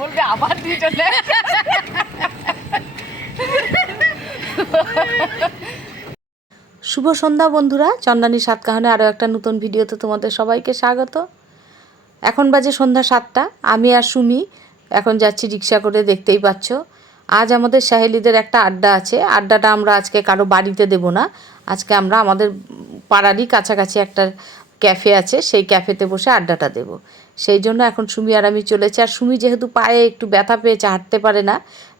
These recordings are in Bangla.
বলবে আবার দিয়ে চলে। শুভ সন্ধ্যা বন্ধুরা, চন্দানী সাতকাহনে আরও একটা নতুন ভিডিওতে তোমাদের সবাইকে স্বাগত। এখন বাজে সন্ধ্যা 7টা। আমি আর সুমি এখন যাচ্ছি রিক্সা করে, দেখতেই পাচ্ছ। আজ আমাদের সাহেলিদের একটা আড্ডা আছে। আড্ডাটা আমরা আজকে কারো বাড়িতে দেব না, আজকে আমরা আমাদের পাড়ারই কাছাকাছি একটা ক্যাফে আছে, সেই ক্যাফেতে বসে আড্ডাটা দেব। সেই জন্য এখন সুমি আর আমি চলেছি। আর সুমি যেহেতু পায়ে একটু ব্যথা পেয়েছে, হাঁটতে পারে না,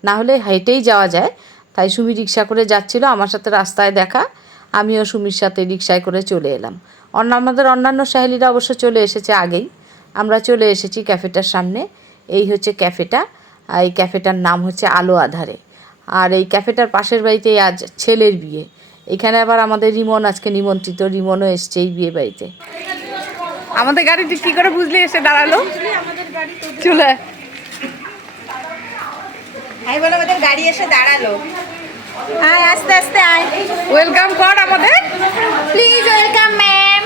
না হলে হেঁটেই যাওয়া যায়, তাই সুমি রিক্সা করে যাচ্ছিল। আমার সাথে রাস্তায় দেখা, আমিও সুমির সাথে রিক্সায় করে চলে এলাম। আমাদের অন্যান্য সাহেলিরা অবশ্য চলে এসেছে আগেই। আমরা চলে এসেছি ক্যাফেটার সামনে। এই হচ্ছে ক্যাফেটা। এই ক্যাফেটার নাম হচ্ছে আলো আধারে। আর এই ক্যাফেটার পাশের বাড়িতেই আজ ছেলের বিয়ে। এখানে আবার আমাদের রিমন আজকে নিমন্ত্রিত, রিমনও এসছে এই বিয়ে বাড়িতে। আমাদের গাড়িটি কি করে বুঝলি এসে দাঁড়ালো? চলে আমি বলে আমাদের গাড়ি এসে দাঁড়ালো। আয় আস্তে আস্তে আয়। ওয়েলকাম কর আমাদের। Please welcome ma'am.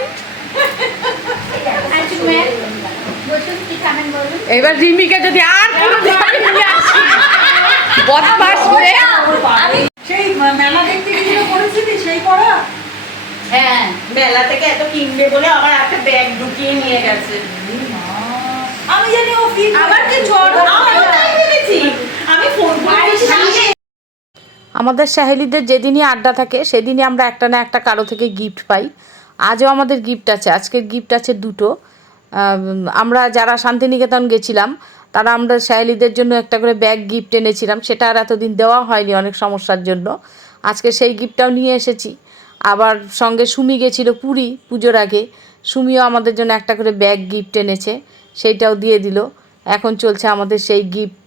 এবার রিমিকে যদি আর কোনো নিয়ে আসি বদমাস হয়ে। সেই মেলা দেখতে গিয়ে করেছিলি সেই পড়া? হ্যাঁ, মেলা থেকে এত কিনবে বলে আবার একটা ব্যাগ ঢুকিয়ে নিয়ে গেছে। আমি জানি ও কি আবার কি ছোট, আমিও তাই ভেবেছি। আমি ফোন করে আমাদের সাহেলিদের যেদিনই আড্ডা থাকে সেদিনই আমরা একটা না একটা কারো থেকে গিফট পাই। আজও আমাদের গিফট আছে। আজকের গিফট আছে দুটো। আমরা যারা শান্তিনিকেতন গেছিলাম তারা আমরা সাহেলিদের জন্য একটা করে ব্যাগ গিফট এনেছিলাম, সেটা আর এতদিন দেওয়া হয়নি অনেক সমস্যার জন্য। আজকে সেই গিফটটাও নিয়ে এসেছি। আবার সঙ্গে সুমি গেছিলো পুরী পুজোর আগে, সুমিও আমাদের জন্য একটা করে ব্যাগ গিফট এনেছে, সেইটাও দিয়ে দিল। এখন চলছে আমাদের সেই গিফট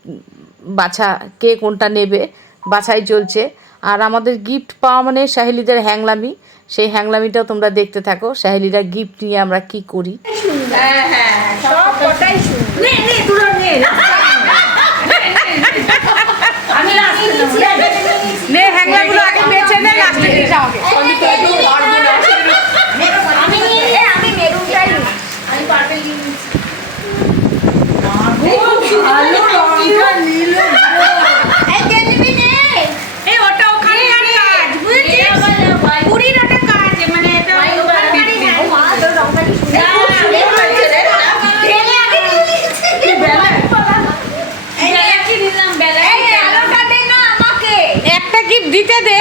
বাছা, কে কোনটা নেবে বাছাই চলছে। আর আমাদের গিফট পাওয়া মানে সাহেলিদের হ্যাংলামি, সেই হ্যাংলামিটাও তোমরা দেখতে থাকো। সাহেলিরা গিফট নিয়ে আমরা কি করি। হ্যাঁ হ্যাঁ, সব কটাই শুন। নে নে তুই নে। আমি লাস্টে নিচ্ছি। নে হ্যাংলাগুলো আগে বেছে নে, লাস্টে দিস আমাকে। আমি নিয়ে আমি মেরুনটাই নিচ্ছি। আমি পার্পল নিচ্ছি। ভালো রংটা নীল। এই জেনিবি নে। এই ওটা ওখানে কাজ বুঝছিস? পুরীর একটা কাজ, মানে এটা ওখানে না। মা তো রংটা কি সুন্দর। ঢেলে আগে নিয়ে নিচ্ছি। বেলা কি দিলাম? বেলা এই আলোটা দে না আমাকে। একটা গিফট দিতে দে।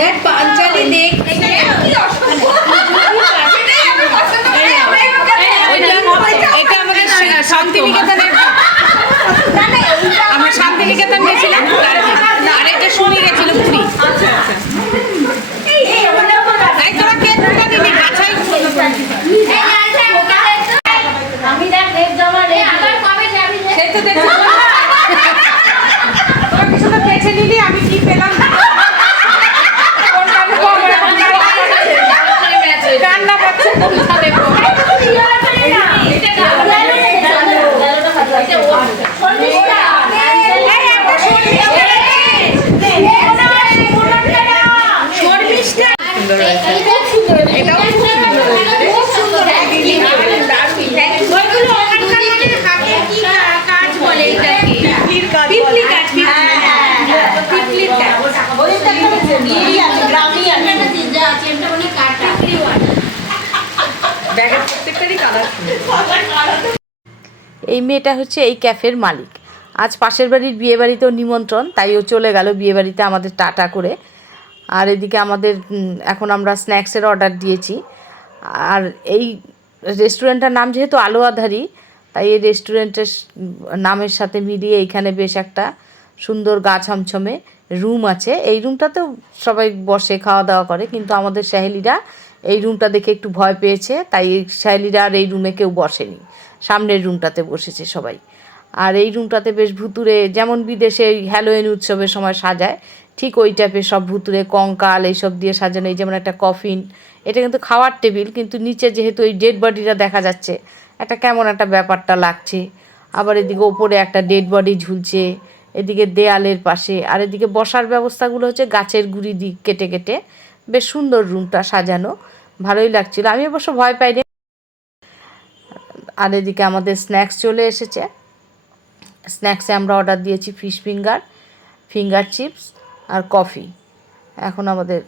দেখ পাঞ্চালি দেখ। এটা কি অসম্ভব। এটাই আমি পছন্দ করি। এটা আমাদের শান্তিনিকেতনের, আমরা শান্তিনিকেতন গেছিলাম আর এটা শুনে গেছিল পুরী। তাই তোরা কে কোনটা দিবি বাছাই। আমি দেখ রেট জমা রে আবার কবে যাবি রে? সেই তো দেখছি তোরা কিছু তো বেছে নিলি, আমি কি পেলাম কান্না পাচ্ছে কোনটা দেখো। এই মেয়েটা হচ্ছে এই ক্যাফের মালিক। আজ পাশের বাড়ির বিয়ে বাড়িতেও নিমন্ত্রণ, তাই ও চলে গেল বিয়ে বাড়িতে আমাদের টাটা করে। আর এদিকে আমাদের এখন আমরা স্ন্যাক্সের অর্ডার দিয়েছি। আর এই রেস্টুরেন্টটার নাম যেহেতু আলো আধারি, তাই এই রেস্টুরেন্টের নামের সাথে মিলিয়ে এইখানে বেশ একটা সুন্দর গা ছমছমে রুম আছে। এই রুমটাতেও সবাই বসে খাওয়া দাওয়া করে, কিন্তু আমাদের সাহেলিরা এই রুমটা দেখে একটু ভয় পেয়েছে, তাই এই সাহেলিরা আর এই রুমে কেউ বসেনি, সামনের রুমটাতে বসেছে সবাই। আর এই রুমটাতে বেশ ভুতুরে, যেমন বিদেশে এই হ্যালোউইন উৎসবের সময় সাজায় ঠিক ওই টাইপের সব ভুতুরে কঙ্কাল এইসব দিয়ে সাজানো। এই যেমন একটা কফিন, এটা কিন্তু খাওয়ার টেবিল, কিন্তু নিচে যেহেতু ওই ডেড বডিটা দেখা যাচ্ছে, একটা কেমন একটা ব্যাপারটা লাগছে। আবার এদিকে ওপরে একটা ডেড বডি ঝুলছে, এদিকে দেয়ালের পাশে। আর এদিকে বসার ব্যবস্থাগুলো হচ্ছে গাছের গুঁড়ি দিয়ে কেটে কেটে। বেশ সুন্দর রুমটা সাজানো, ভালোই লাগছিল। আমি অবশ্য ভয় পাইনি। আর এদিকে আমাদের স্ন্যাক্স চলে এসেছে। স্ন্যাক্সে আমরা অর্ডার দিয়েছি ফিশ ফিঙ্গার চিপস আর কফি। এখন আমাদের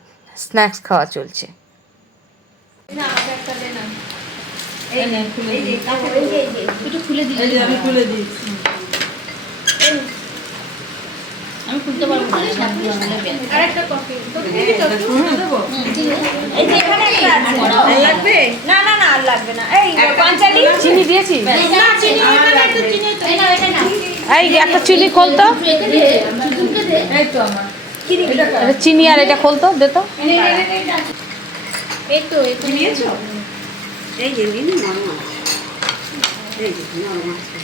স্ন্যাক্স খাওয়া চলছে। একটু খুলে দিই, এই যে আমি খুলে দিয়েছি। আমি খুলতে পারবো না। আরেকটা কফি শুনে দেবো? এই যে এখানে একটা আছে। আর লাগবে? না না না আর লাগবে না। এই পাঞ্চালি চিনি দিয়েছি? না চিনি এখানে একটু চিনি তো। এই না এটা না। এই একটা চিনি খোলতো, এই তো আমার। এটা চিনি আর এটা খোলতো দে তো। এই তো এই তো নিয়েছো? এই যে নিন নরম আছে। এই যে নরম আছে।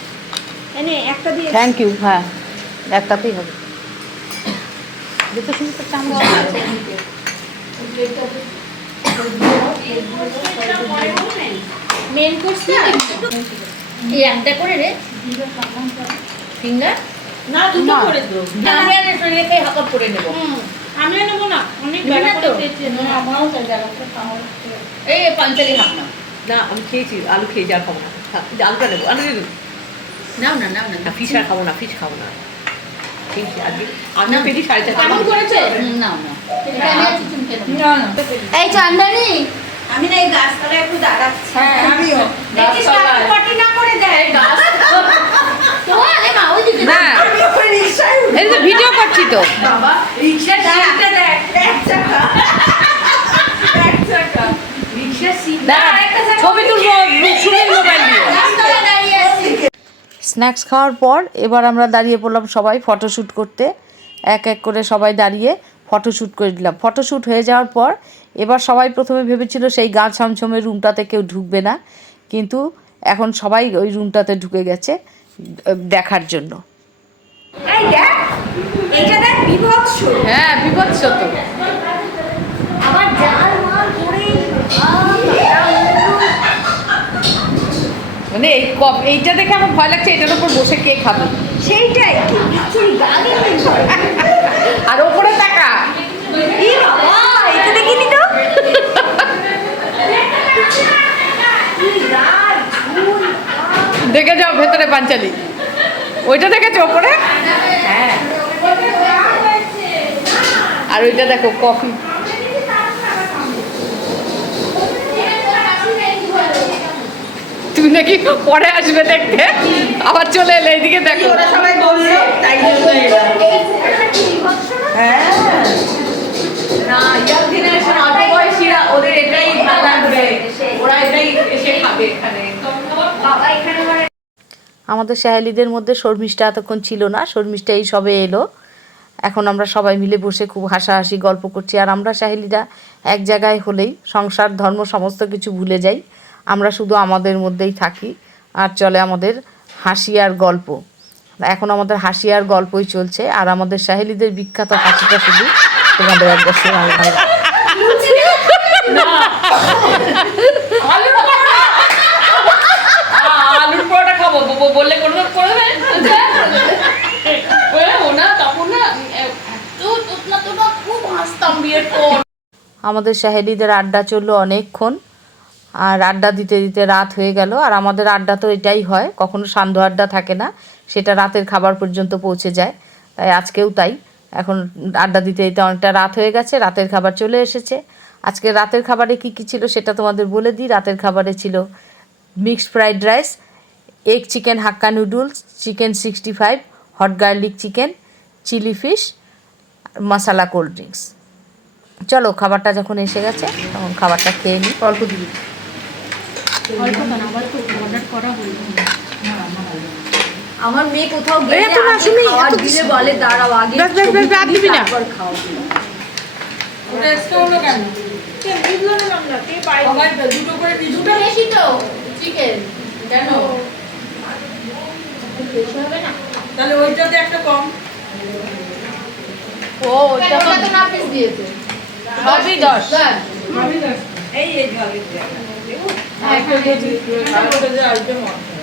এনে একটা দিয়ে থ্যাংক ইউ। হ্যাঁ একটাতেই হবে। যেতে শুনি তো চামড়া আছে। মেন কোর্সটা এই একটা করে রে ফিঙ্গার না দুটো করে দাও। আমি আর শরীরকে হাফ আপ করে নেব। আমি নেব না, অনেক নিবি বেলা না করে তো? খেয়েছি। আমারও চাই জায়গাটা খাওয়া। এই পাঞ্চালি হাফ না। না আমি খেয়েছি, আলু খেয়ে যা খাবো না। আলুটা নেবো, আলু নেবো নাও না নাও না না, ফিশ আর খাবো না, ফিশ খাবো না। ঠিক আছে, আজকে আমি পেয়েছি 4.5 কেমন করেছে? নাও না। এটা আমি আছি তুমি খেলো। না না এই চান্দানি আমি না এই গাছতলায় একটু দাঁড়াচ্ছি। হ্যাঁ আমিও দেখিস না পটি না করে দেয় গাছ। তো আরে মা ওই দিকে না আমি ওই রিকশায় উঠি। এই তো ভিডিও করছি তো। বাবা রিকশার সিটটা দেখ, এক চাকা এক চাকা রিকশার সিট ছবি তুলবো সুনীল মোবাইল দিয়ে। রাস্তায় দাঁড়িয়ে আছি। স্ন্যাক্স খাওয়ার পর এবার আমরা দাঁড়িয়ে পড়লাম সবাই ফটোশ্যুট করতে। এক এক করে সবাই দাঁড়িয়ে ফটোশ্যুট করে দিলাম। ফটোশ্যুট হয়ে যাওয়ার পর এবার সবাই প্রথমে ভেবেছিল সেই গা ছমছমের রুমটাতে কেউ ঢুকবে না, কিন্তু এখন সবাই ওই রুমটাতে ঢুকে গেছে দেখার জন্য। এই দেখ এইটা দেখ বিভৎস। হ্যাঁ বিভৎস তো। আবার জাল মাল করে মানে এইটা দেখে আমার ভয় লাগছে, এটার উপর বসে কে খাবে। সেইটাই কি গালি আর ওপরে টাকা ই বাবা এটা দেখিনি তো কি গাল ফুল দেখে যাও ভেতরে পাঞ্চালি, ওইটা দেখেছো ওপরে? হ্যাঁ আর ওইটা দেখো কফি। তুমি নাকি পরে আসবে দেখতে, আবার চলে এলে এইদিকে দেখো। ওরা সবাই বললো তাই জন্য এলাম। হ্যাঁ না, ইয়ার জেনারেশন অল্প বয়সীরা ওদের এটাই ভালো লাগবে, ওরা এটাই এসে খাবে এখানে। বাবা এখানে মানে আমাদের সাহেলিদের মধ্যে শর্মিষ্ঠা এতক্ষণ ছিল না, শর্মিষ্ঠা এই সবে এলো। এখন আমরা সবাই মিলে বসে খুব হাসাহাসি গল্প করছি। আর আমরা সাহেলিরা এক জায়গায় হলেই সংসার ধর্ম সমস্ত কিছু ভুলে যাই, আমরা শুধু আমাদের মধ্যেই থাকি আর চলে আমাদের হাসি আর গল্প। এখন আমাদের হাসি আর গল্পই চলছে। আর আমাদের সাহেলিদের বিখ্যাত হাসিটা শুধু তোমাদের একবার শোনাই ভাই। আলুর পরোটা খাবো বললে করে দেবে। ওনা তখন না তোমরা খুব হাসতাম বিয়ের পর। আমাদের সাহেলিদের আড্ডা চললো অনেকক্ষণ, আর আড্ডা দিতে দিতে রাত হয়ে গেল। আর আমাদের আড্ডা তো এটাই হয়, কখনো সান্ধ্য আড্ডা থাকে না, সেটা রাতের খাবার পর্যন্ত পৌঁছে যায়। তাই আজকেও তাই, এখন আড্ডা দিতে দিতে অনেকটা রাত হয়ে গেছে, রাতের খাবার চলে এসেছে। আজকে রাতের খাবারে কী কী ছিল সেটা তোমাদের বলে দিই। রাতের খাবারে ছিল mixed fried rice, egg chicken hakka noodles, chicken 65, hot garlic chicken, chilli fish, masala cold drinks. চলো খাবারটা যখন এসে গেছে তখন খাবারটা খেয়ে নিই। অল্প দিবি? আমার মেয়ে কোথাও গেলে এত না, আগে শুনি, খাওয়ার এত দিলে বলে দাঁড়াও আগে ব্যাস, ব্যাস, ব্যাস, ব্যাস, দিবি না। তারপর খাও। ওটা এক্সট্রা হলো কেন? কে বুঝলাম না আমরা, কে পাই সবাই দুটো করে দিই। দুটো বেশি তো চিকেন কেন বেশি হবে না? তাহলে ওইটাতে একটা কম। ও ওটা তো না পিস দিয়েছে সবই 10। এই এই জলের জায়গা। একটা যদি আরেকটা যে আইটেম আছে।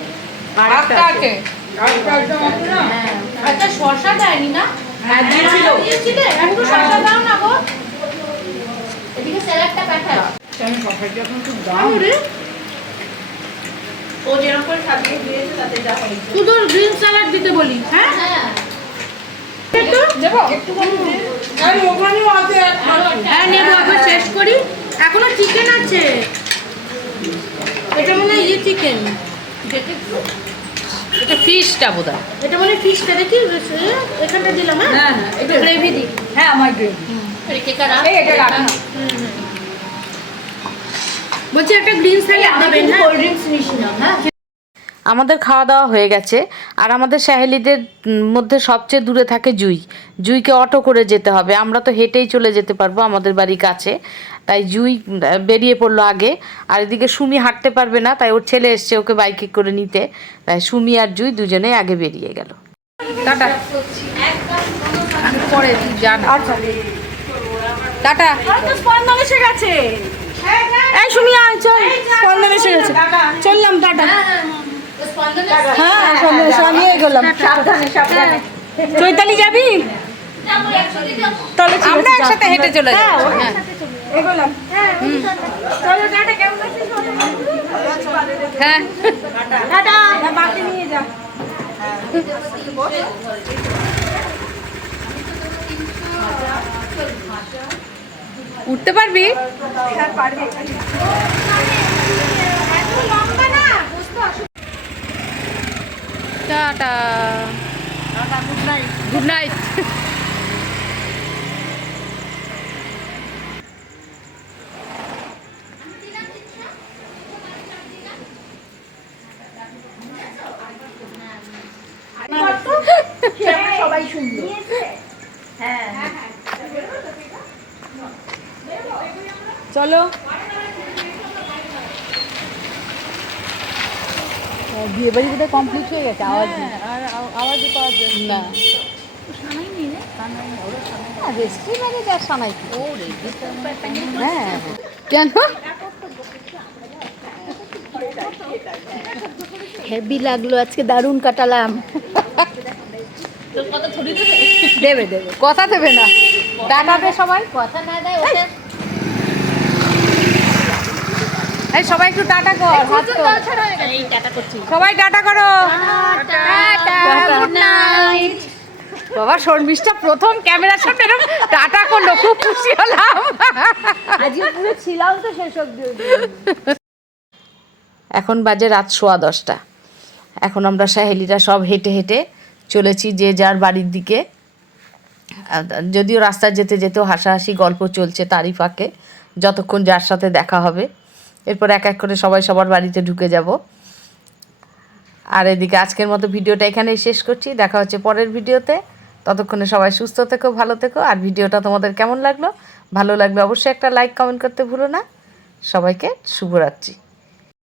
আরেকটা আছে। আরেকটা আইটেম আছে না? আচ্ছা শসা দেয়নি না? হ্যাঁ দিয়েছিল। দিয়েছিলে একটু শসা দাও না গো। এদিকে স্যালাডটা পাঠাও। আমি সবাইকে এখন খুব দাম। ও যেরকম করে সাজিয়ে দিয়েছে তাতে যা হয়েছে। শুধু গ্রিন স্যালাড দিতে বলি, হ্যাঁ আর ওখানেও আছে হ্যাঁ নেবো, একবার শেষ করি। এখনো চিকেন আছে, এটা মনে হয় চিকেন, এটা ফিশটা বোধহয়। এটা মনে হয় ফিশটা, দেখি এখানটা দিলাম। হ্যাঁ হ্যাঁ হ্যাঁ এটা গ্রেভি দিই। হ্যাঁ আমার গ্রেভি এই এটা রাখ না বলছি একটা গ্রিন স্যালাড দেবেন। হ্যাঁ কোল্ড ড্রিঙ্কস নিস না হ্যাঁ আমাদের খাওয়া দাওয়া হয়ে গেছে। আর আমাদের সাহেলিদের মধ্যে সবচেয়ে দূরে থাকে জুই। জুইকে অটো করে যেতে হবে, আমরা তো হেঁটেই চলে যেতে পারবো, আমাদের বাড়ি কাছে। তাই জুই বেরিয়ে পড়লো আগে। আর এদিকে সুমি হাঁটতে পারবে না, তাই ওর ছেলে এসছে ওকে বাইকে করে নিতে। তাই সুমি আর জুই দুজনেই আগে বেরিয়ে গেল। টাটা, পরে যান। টাটা। স্পন্দন এসে গেছে। এই সুমি আয়, চল, স্পন্দন এসে গেছে, চললাম, টাটা। হ্যাঁ স্পন্দন এসে আমি এগোলাম। সাবধানে সাবধানে চৈতালি যাবি? তাহলে আমরা একসাথে হেঁটে চলে যাবো। হ্যাঁ এগোলাম। চলো টাটা, কেমন আছিস? হ্যাঁ টাটা, বাকি নিয়ে যা। উঠতে পারবি? Tata, good night. সবাই সুন্দর চলো বিয়ে বাড়ি বোধহয় কমপ্লিট হয়ে গেছে, আওয়াজ আর আওয়াজই পাওয়া যায় না। হ্যাঁ কেন? হেভি লাগলো আজকে, দারুণ কাটালাম। দেবে দেবে, কথা দেবে না। টাটা দে সবাই। কথা না দেয় ওটা। এই সবাই একটু টাটা কর, হাত তো। এই টাটা করছি। সবাই টাটা করো। Tata, good night. বাবা শর্মিষ্ঠা প্রথম ক্যামেরার সামনে এরকম টাটা করলো, খুব খুশি হলাম। আজকে পুরো ছিলাম তো সেসব। এখন বাজে রাত 10:15। এখন আমরা সাহেলিরা সব হেঁটে হেঁটে চলেছি যে যার বাড়ির দিকে। যদিও রাস্তায় যেতে যেতেও হাসাহাসি গল্প চলছে তারই ফাঁকে, যতক্ষণ যার সাথে দেখা হবে। এরপর এক এক করে সবাই সবার বাড়িতে ঢুকে যাব। আর এদিকে আজকের মতো ভিডিওটা এখানেই শেষ করছি, দেখা হচ্ছে পরের ভিডিওতে। ততক্ষণে সবাই সুস্থ থেকো, ভালো থেকো। আর ভিডিওটা তোমাদের কেমন লাগলো? ভালো লাগলে অবশ্যই একটা লাইক কমেন্ট করতে ভুলো না। সবাইকে শুভরাত্রি।